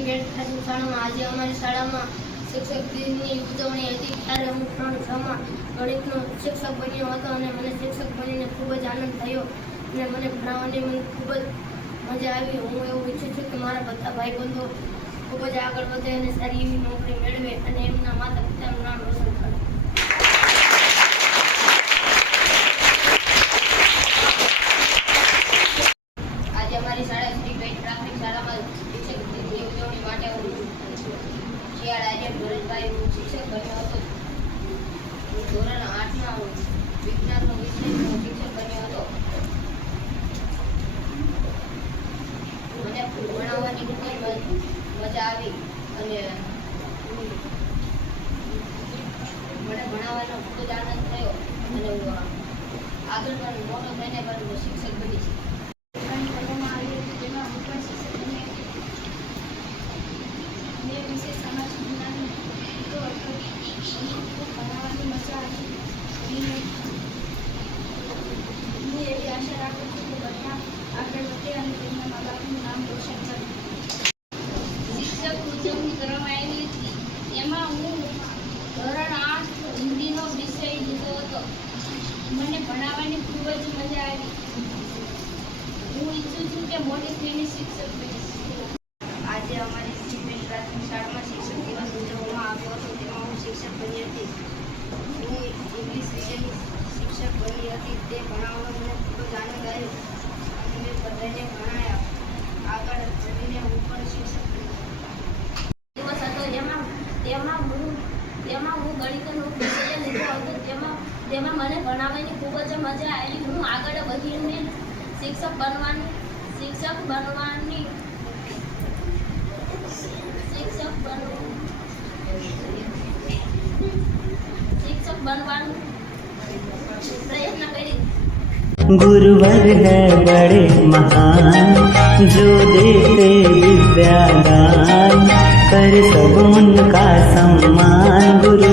શ્રી બેટ પ્રાથમિક શાળામાં આજે અમારી શાળામાં શિક્ષક દિનની ઉજવણી હતી। ત્યારે હું 3-6માં ગણિતનો શિક્ષક બન્યો હતો અને મને શિક્ષક બનીને ખૂબ જ આનંદ થયો અને મને ભણાવવાની મને ખૂબ જ મજા આવી। હું એવું ઈચ્છું છું કે મારા બધા ભાઈબંધો ખૂબ જ આગળ વધે અને સારી એવી નોકરી મેળવે અને એમના માતા પિતાનું નામ રોશન કરે। આજે અમારી શાળા શ્રી બેટ પ્રાથમિક શાળામાં શિક્ષક દિનની ઉજવણી માટે હું શિયાળા ધોરણભાઈ હું શિક્ષક બન્યો હતો। ધોરણ 8માં વિજ્ઞાનનો વિષયનો શિક્ષક બન્યો હતો। મને ભણાવવાની ખૂબ જ મજા આવી અને મને ભણાવવાનો ખૂબ જ આનંદ થયો અને હું આગળ પણ મોટો થઈને પણ શિક્ષક બનીશ। ભણાવવાની મજા આવી। હું એવી આશા રાખું છું કે બધા આગળ વધે અને તેમના મા બાપનું નામ રોશન કરે। શિક્ષક ઉજવણી કરવામાં આવી હતી એમાં હું ધોરણ 8 હિન્દીનો વિષય લીધો હતો। મને ભણાવવાની ખૂબ જ મજા આવી। હું ઈચ્છું છું કે મોટી થઈને શિક્ષક બનીશ। આજે અમારી શ્રી બેટ પ્રાથમિક શાળામાં શિક્ષક દિવસ ઉજવવામાં આવ્યો હતો। તેમાં હું શિક્ષક બની હતી। હું ઇંગ્લિશ વિષયની શિક્ષક બની હતી। તે ભણાવવાનો મને ખૂબ જ આનંદ આવ્યો અને મેં બધાને ભણાવ્યા। આગળ વધીને હું પણ શિક્ષક બની। દિવસ હતો તેમાં હું ગણિતનો વિષય લીધો હતો। તેમાં મને ભણાવવાની ખૂબ જ મજા આવી। હું આગળ વધીને શિક્ષક બનવાનું प्रयत्न करी। गुरुवर है बड़े महान जो देते विद्यादान कर सब उनका सम्मान। गुरु